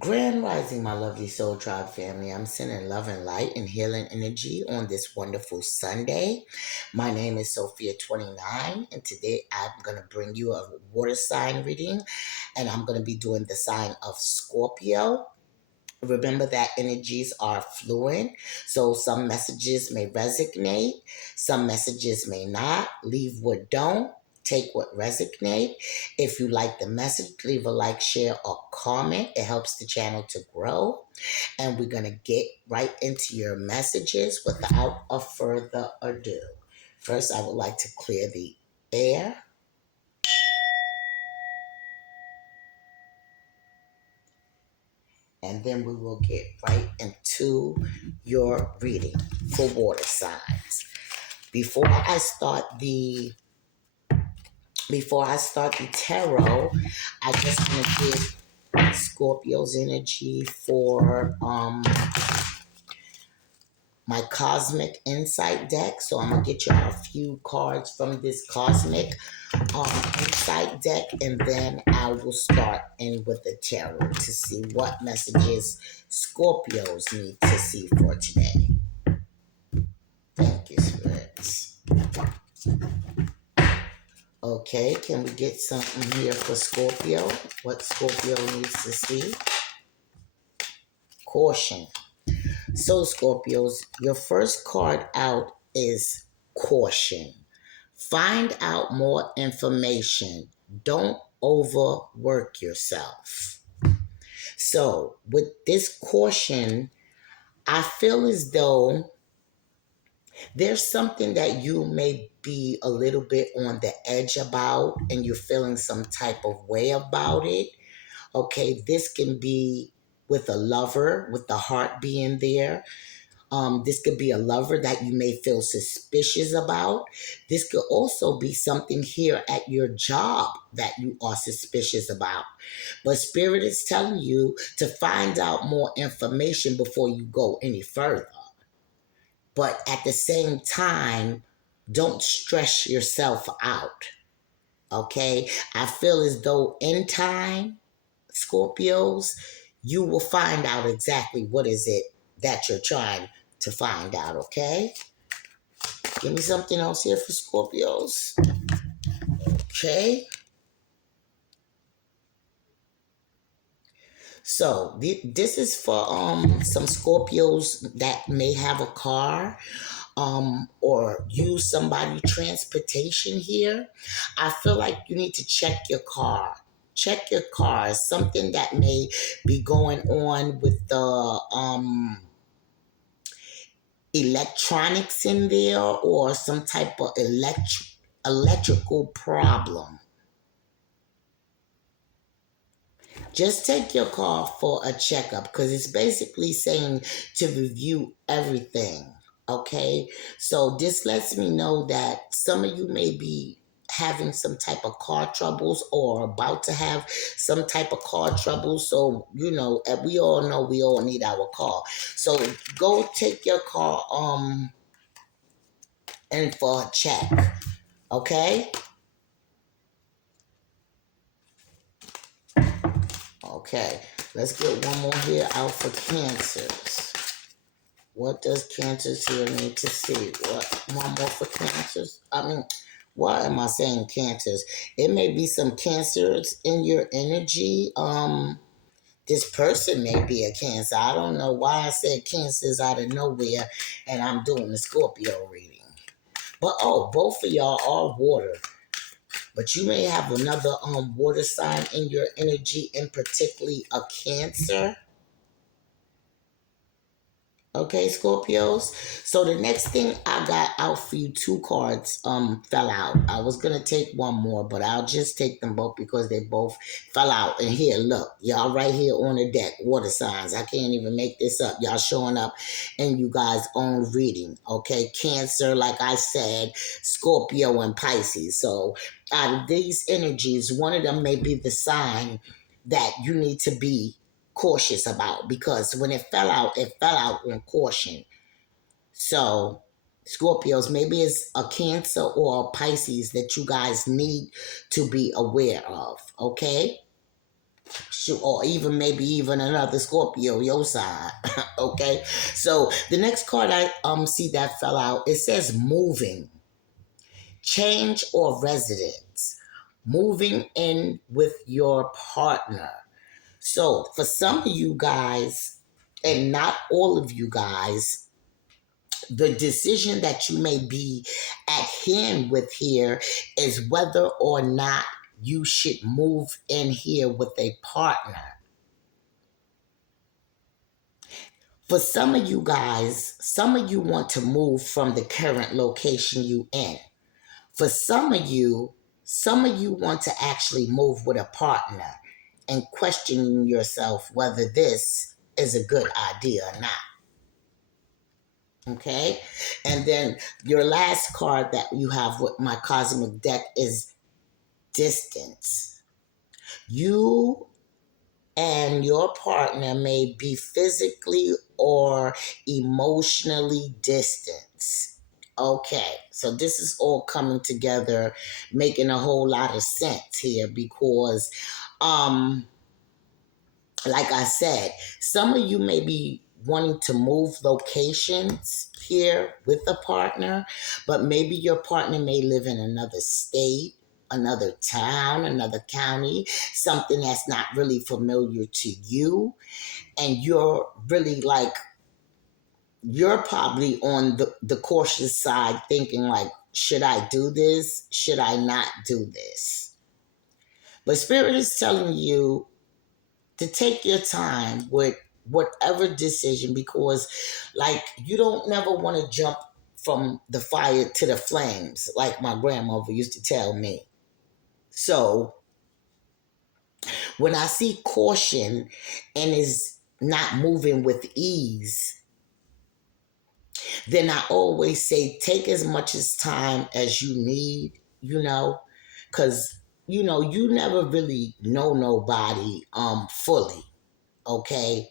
Grand Rising, my lovely Soul Tribe family. I'm sending love and light and healing energy on this wonderful Sunday. My name is Sophia 29, and today I'm going to bring you a water sign reading, and I'm going to be doing the sign of Scorpio. Remember that energies are fluid, so some messages may resonate, some messages may not. Leave what don't, take what resonate. If you like the message, leave a like, share, or comment. It helps the channel to grow. And we're going to get right into your messages without a further ado. First, I would like to clear the air. And then we will get right into your reading for water signs. Before I start the tarot, I just want to give Scorpio's energy for my Cosmic Insight deck. So I'm gonna get you a few cards from this Cosmic Insight deck, and then I will start in with the tarot to see what messages Scorpios need to see for today. Thank you, spirits. Okay, can we get something here for Scorpio? What Scorpio needs to see? Caution. So, Scorpios, your first card out is caution. Find out more information. Don't overwork yourself. So, with this caution, I feel as though there's something that you may be a little bit on the edge about and you're feeling some type of way about it. Okay, this can be with a lover, with the heart being there. This could be a lover that you may feel suspicious about. This could also be something here at your job that you are suspicious about. But Spirit is telling you to find out more information before you go any further. But at the same time, don't stress yourself out. Okay? I feel as though in time, Scorpios, you will find out exactly what is it that you're trying to find out, okay? Give me something else here for Scorpios. Okay. So this is for some Scorpios that may have a car or use somebody transportation here. I feel like you need to check your car. Check your car. Something that may be going on with the electronics in there or some type of electrical problem. Just take your car for a checkup because it's basically saying to review everything. Okay, so this lets me know that some of you may be having some type of car troubles or about to have some type of car troubles. So, we all know we all need our car. So go take your car in for a check. Okay? Okay. Let's get one more here out for cancers. What does cancers here need to see? One more for cancers? Why am I saying cancers? It may be some cancers in your energy. This person may be a cancer. I don't know why I said cancers out of nowhere and I'm doing the Scorpio reading. But both of y'all are water. But you may have another water sign in your energy, and particularly a Cancer. Okay, Scorpios. So the next thing I got out for you, two cards fell out. I was gonna take one more, but I'll just take them both because they both fell out. And here, look, y'all right here on the deck, water signs. I can't even make this up. Y'all showing up in you guys' own reading. Okay, Cancer, like I said, Scorpio and Pisces. So out of these energies, one of them may be the sign that you need to be cautious about, because when it fell out on caution. So Scorpios, maybe it's a Cancer or a Pisces that you guys need to be aware of. Okay, Shoot, or even maybe even another Scorpio, your side. Okay. So the next card I see that fell out, it says moving, change or residence, moving in with your partner. So for some of you guys, and not all of you guys, the decision that you may be at hand with here is whether or not you should move in here with a partner. For some of you guys, some of you want to move from the current location you in. For some of you want to actually move with a partner and question yourself whether this is a good idea or not. Okay? And then your last card that you have with my cosmic deck is distance. You and your partner may be physically or emotionally distant. Okay, so this is all coming together, making a whole lot of sense here because, um, like I said, some of you may be wanting to move locations here with a partner, but maybe your partner may live in another state, another town, another county, something that's not really familiar to you. And you're really like, you're probably on the cautious side thinking like, should I do this? Should I not do this? But Spirit is telling you to take your time with whatever decision because like you don't never want to jump from the fire to the flames like my grandmother used to tell me. So when I see caution and is not moving with ease, then I always say take as much as time as you need, because you never really know nobody fully, okay?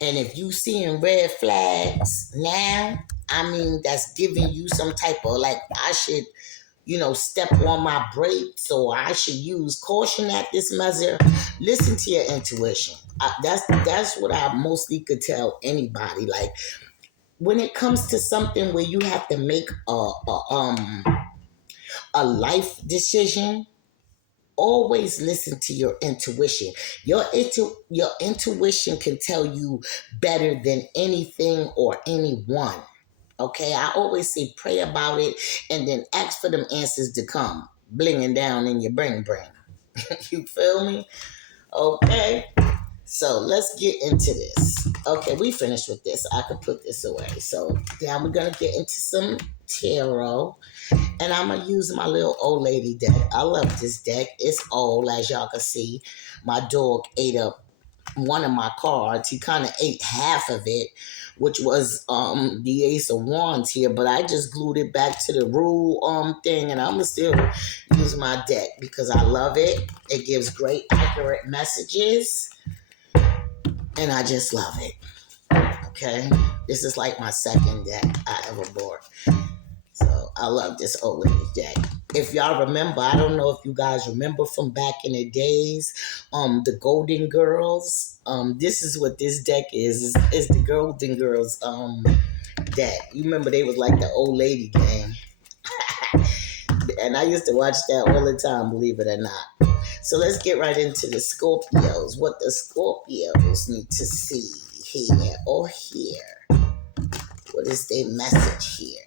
And if you seeing red flags now, I mean that's giving you some type of like I should, step on my brakes or I should use caution at this measure. Listen to your intuition. That's what I mostly could tell anybody. Like when it comes to something where you have to make a life decision, always listen to your intuition. Your intuition can tell you better than anything or anyone. Okay, I always say pray about it and then ask for them answers to come, blinging down in your brain. You feel me? Okay. So let's get into this. Okay, we finished with this. I can put this away. So now we're gonna get into some tarot. And I'm going to use my little old lady deck. I love this deck. It's old, as y'all can see. My dog ate up one of my cards. He kind of ate half of it, which was the Ace of Wands here. But I just glued it back to the rule thing. And I'm going to still use my deck because I love it. It gives great, accurate messages. And I just love it. Okay? This is like my second deck I ever bought. So I love this old lady deck. If y'all remember, I don't know if you guys remember from back in the days, the Golden Girls. This is what this deck is. It's the Golden Girls deck. You remember they was like the old lady gang. And I used to watch that all the time, believe it or not. So let's get right into the Scorpios. What the Scorpios need to see here or here. What is their message here?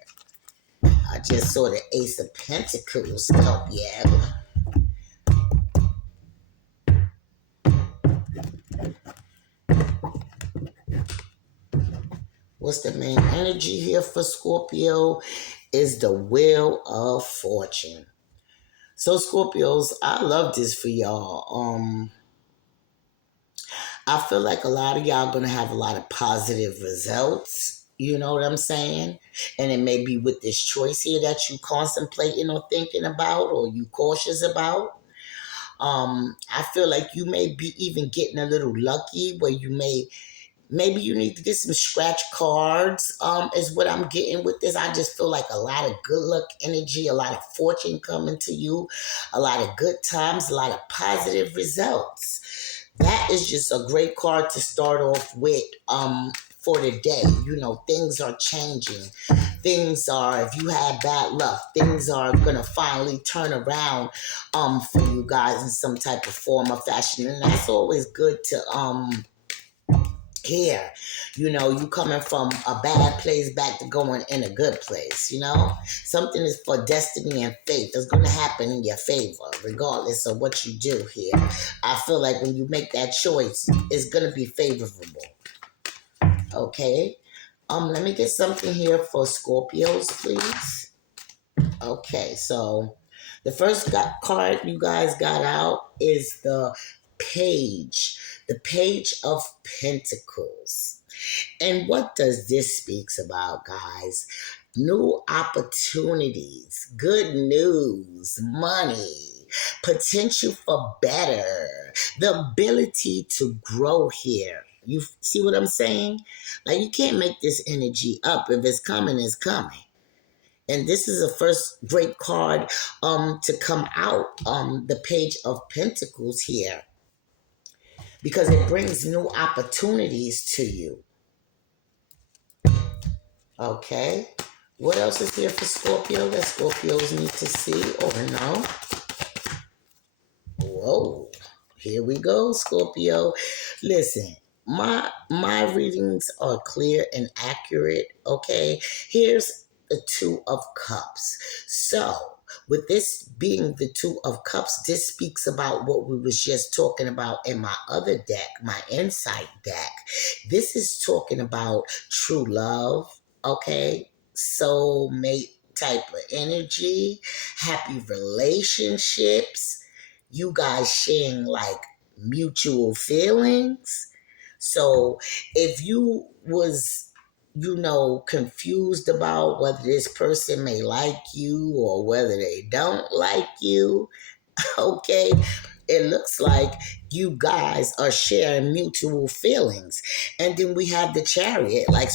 I just saw the Ace of Pentacles help you What's the main energy here for Scorpio? Is the Wheel of Fortune. So Scorpios, I love this for y'all. I feel like a lot of y'all gonna have a lot of positive results. You know what I'm saying? And it may be with this choice here that you contemplating or thinking about or you cautious about. I feel like you may be even getting a little lucky where maybe you need to get some scratch cards, is what I'm getting with this. I just feel like a lot of good luck energy, a lot of fortune coming to you, a lot of good times, a lot of positive results. That is just a great card to start off with for the day. You know, things are changing. Things are, if you had bad luck, things are gonna finally turn around for you guys in some type of form or fashion. And that's always good to here. You know, you coming from a bad place back to going in a good place, you know? Something is for destiny and faith. It's going to happen in your favor, regardless of what you do here. I feel like when you make that choice, it's going to be favorable. Okay? Let me get something here for Scorpios, please. Okay, so the first card you guys got out is the Page of Pentacles. And what does this speaks about, guys? New opportunities, good news, money, potential for better, the ability to grow here. You see what I'm saying? Like, you can't make this energy up. If it's coming, it's coming. And this is the first great card to come out, the Page of Pentacles here, because it brings new opportunities to you. Okay. What else is here for Scorpio that Scorpios need to see or know? Whoa. Here we go, Scorpio. Listen, my readings are clear and accurate, okay? Here's the Two of Cups. So, with this being the Two of Cups, this speaks about what we was just talking about in my other deck, my insight deck. This is talking about true love, okay? Soulmate type of energy, happy relationships, you guys sharing like mutual feelings. So if you was, you know, confused about whether this person may like you or whether they don't like you, okay, it looks like you guys are sharing mutual feelings. And then we have the Chariot, like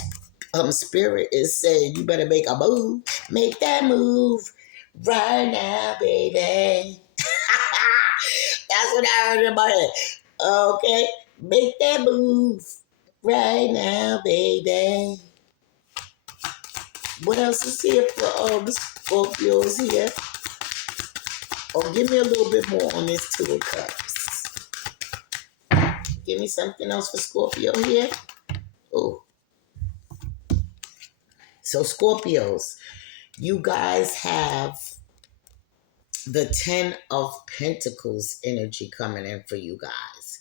Spirit is saying, you better make a move, make that move right now, baby. That's what I heard in my head. Okay, make that move right now, baby. What else is here for the Scorpios here? Oh, give me a little bit more on this Two of Cups. Give me something else for Scorpio here. Oh, so Scorpios, you guys have the Ten of Pentacles energy coming in for you guys.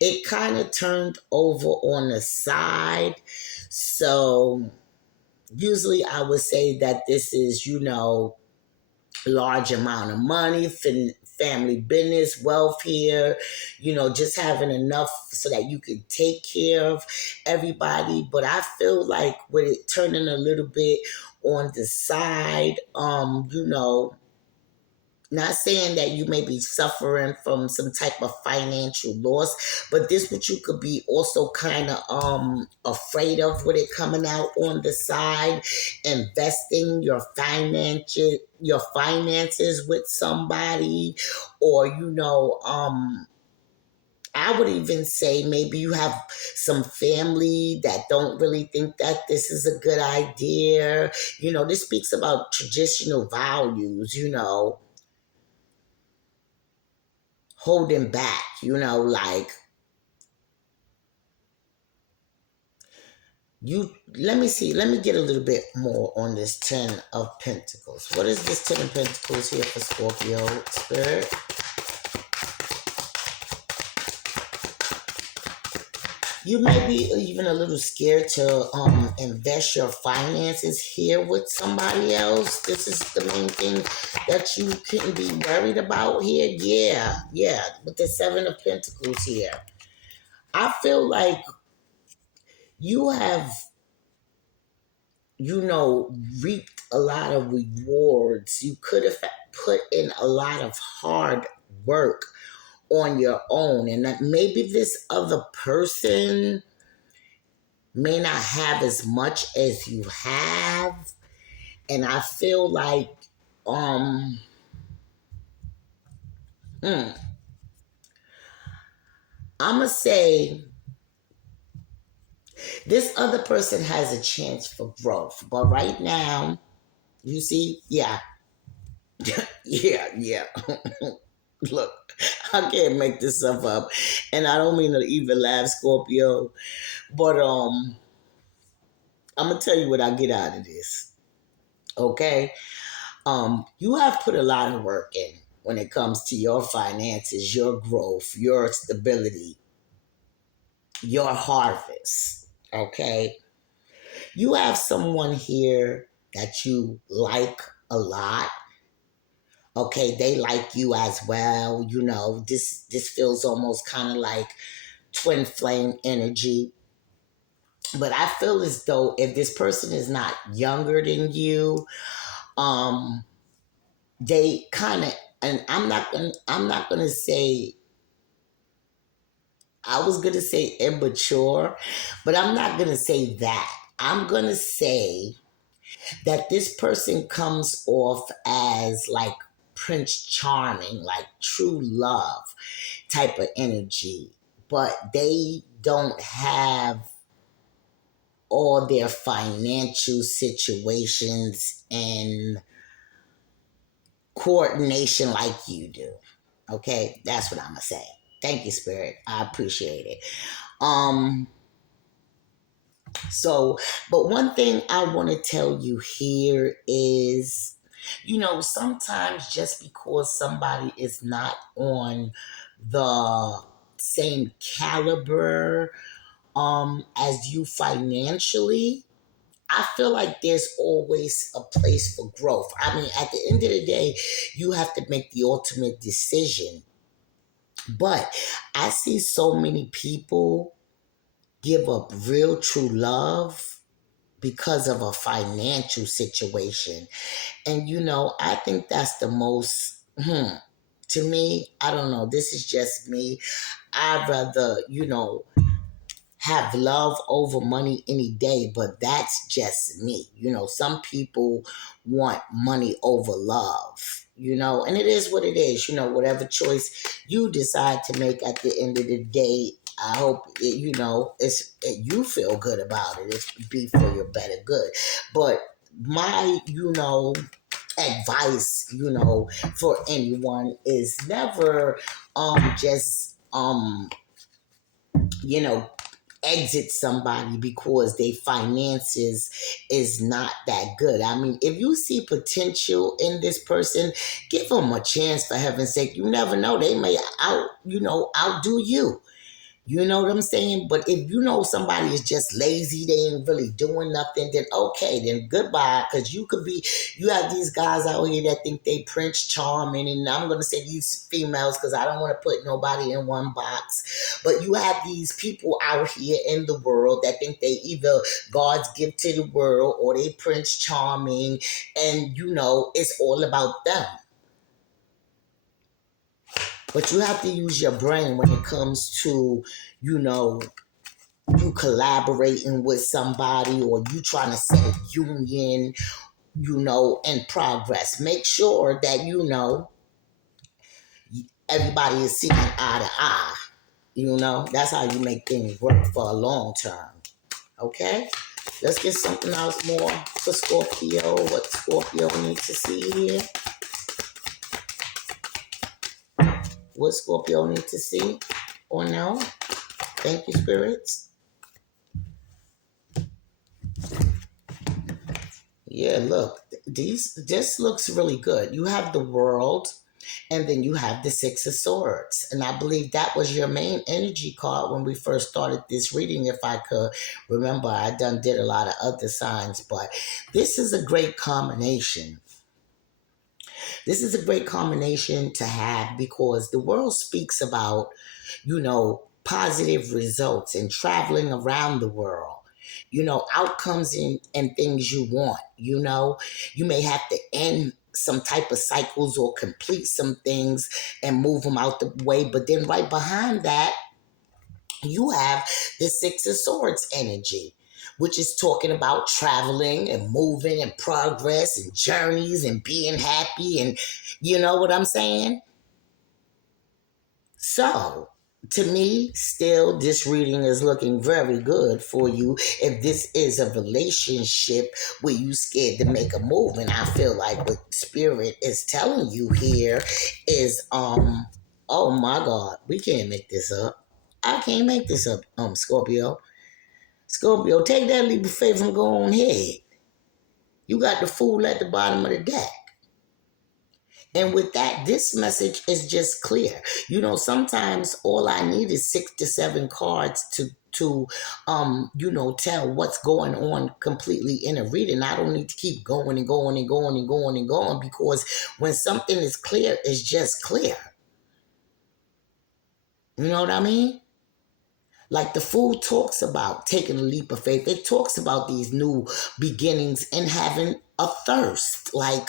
It kind of turned over on the side. So usually I would say that this is, you know, large amount of money, family business, wealth here, you know, just having enough so that you can take care of everybody. But I feel like with it turning a little bit on the side, you know, not saying that you may be suffering from some type of financial loss, but this what you could be also kind of afraid of with it coming out on the side, investing your finances with somebody, or you know, I would even say maybe you have some family that don't really think that this is a good idea. You know, this speaks about traditional values, you know, holding back, you know, like you, let me see, let me get a little bit more on this Ten of Pentacles. What is this Ten of Pentacles here for Scorpio Spirit? You may be even a little scared to invest your finances here with somebody else. This is the main thing that you can be worried about here. Yeah, with the Seven of Pentacles here. I feel like you have, you know, reaped a lot of rewards. You could have put in a lot of hard work on your own, and that maybe this other person may not have as much as you have. And I feel like, um, hmm, I'm going to say this other person has a chance for growth. But right now, you see, yeah, yeah. Look, I can't make this stuff up. And I don't mean to even laugh, Scorpio. But I'm gonna tell you what I get out of this. Okay? You have put a lot of work in when it comes to your finances, your growth, your stability, your harvest. Okay? You have someone here that you like a lot. Okay, they like you as well. You know, this feels almost kind of like twin flame energy. But I feel as though if this person is not younger than you, um, they kind of, and I'm not gonna say, I was gonna say immature, but I'm not gonna say that. I'm gonna say that this person comes off as like Prince Charming, like true love type of energy, but they don't have all their financial situations and coordination like you do. Okay, that's what I'm gonna say. Thank you, Spirit. I appreciate it. Um, so, but one thing I want to tell you here is, you know, sometimes just because somebody is not on the same caliber as you financially, I feel like there's always a place for growth. I mean, at the end of the day, you have to make the ultimate decision. But I see so many people give up real true love because of a financial situation. And, you know, I think that's the most, to me, I don't know, this is just me. I'd rather, you know, have love over money any day, but that's just me. You know, some people want money over love, you know, and it is what it is. You know, whatever choice you decide to make at the end of the day, I hope it, you know, you feel good about it. It's be for your better good. But my, you know, advice, you know, for anyone is never just you know, exit somebody because their finances is not that good. I mean, if you see potential in this person, give them a chance, for heaven's sake. You never know. They may outdo you. You know what I'm saying? But if you know somebody is just lazy, they ain't really doing nothing, then okay, then goodbye. Because you have these guys out here that think they Prince Charming, and I'm going to say these females because I don't want to put nobody in one box. But you have these people out here in the world that think they either God's gift to the world or they Prince Charming, and you know, it's all about them. But you have to use your brain when it comes to, you know, you collaborating with somebody or you trying to set a union, you know, in progress. Make sure that, you know, everybody is seeing eye to eye. You know, that's how you make things work for a long term. Okay? Let's get something else more for Scorpio. What Scorpio needs to see here. What Scorpio needs to see or know. Thank you, spirits. Yeah, look, this looks really good. You have the world, and then you have the Six of Swords. And I believe that was your main energy card when we first started this reading, if I could remember. I did a lot of other signs, but this is a great combination. This is a great combination to have because the world speaks about, you know, positive results and traveling around the world. You know, outcomes and things you want. You know, you may have to end some type of cycles or complete some things and move them out the way. But then right behind that, you have the Six of Swords energy, which is talking about traveling and moving and progress and journeys and being happy. And you know what I'm saying? So To me, still, this reading is looking very good for you. If this is a relationship where you scared to make a move, and I feel like what Spirit is telling you here is, oh my God, we can't make this up. I can't make this up, Scorpio. Scorpio, take that leap of faith and go on ahead. You got the fool at the bottom of the deck. And with that, this message is just clear. Sometimes all I need is 6 to 7 cards to tell what's going on completely in a reading. I don't need to keep going and going and going and going and going, because when something is clear, it's just clear. You know what I mean? Like the fool talks about taking a leap of faith. It talks about these new beginnings and having a thirst, like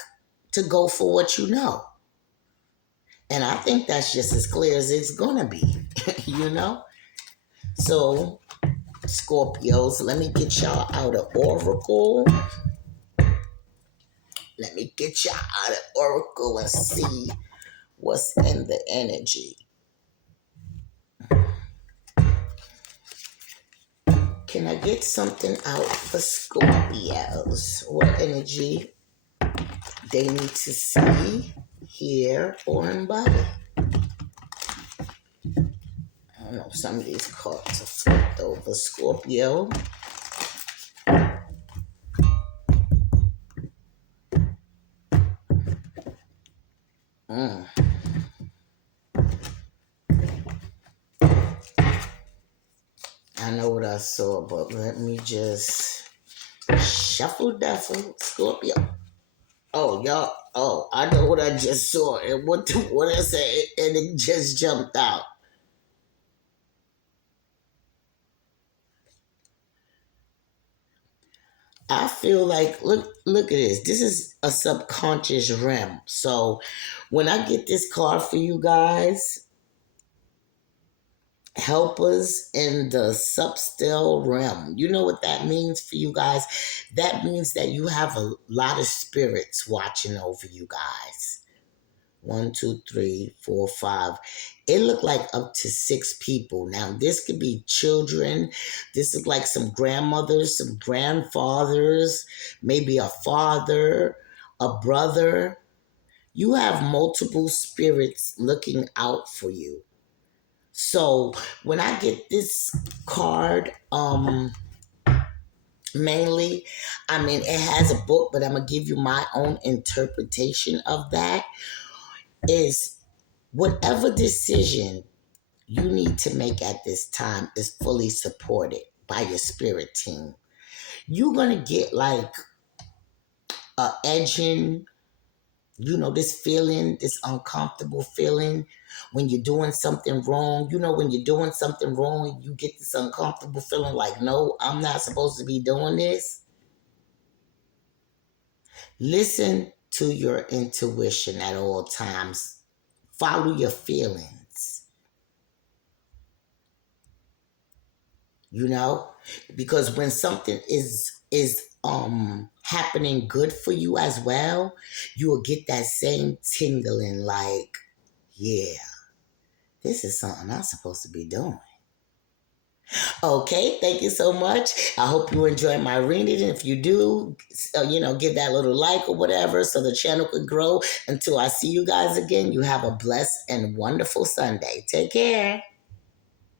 to go for what you know. And I think that's just as clear as it's going to be, you know? So, Scorpios, let me get y'all out of Oracle. Let me get y'all out of Oracle and see what's in the energy. Can I get something out for Scorpios? What energy they need to see, hear, or embody? I don't know, some of these cards are flipped over. Scorpio. I know what I saw, but let me just shuffle duffle. Scorpio. Oh, y'all. Oh, I know what I just saw. And what I said, and it just jumped out. I feel like look at this. This is a subconscious realm. So when I get this card for you guys, helpers in the substill realm. You know what that means for you guys? That means that you have a lot of spirits watching over you guys. 1, 2, 3, 4, 5. It looked like up to 6 people. Now, this could be children. This is like some grandmothers, some grandfathers, maybe a father, a brother. You have multiple spirits looking out for you. So when I get this card, mainly, I mean, it has a book, but I'm going to give you my own interpretation of that. Is whatever decision you need to make at this time is fully supported by your spirit team. You're going to get like a edging, this feeling, this uncomfortable feeling when you're doing something wrong. When you're doing something wrong, you get this uncomfortable feeling like, no, I'm not supposed to be doing this. Listen to your intuition at all times. Follow your feelings. Because when something is happening good for you as well, you will get that same tingling like, yeah, this is something I'm supposed to be doing. Okay, thank you so much. I hope you enjoyed my reading. If you do, give that little like or whatever so the channel could grow. Until I see you guys again, you have a blessed and wonderful Sunday. Take care.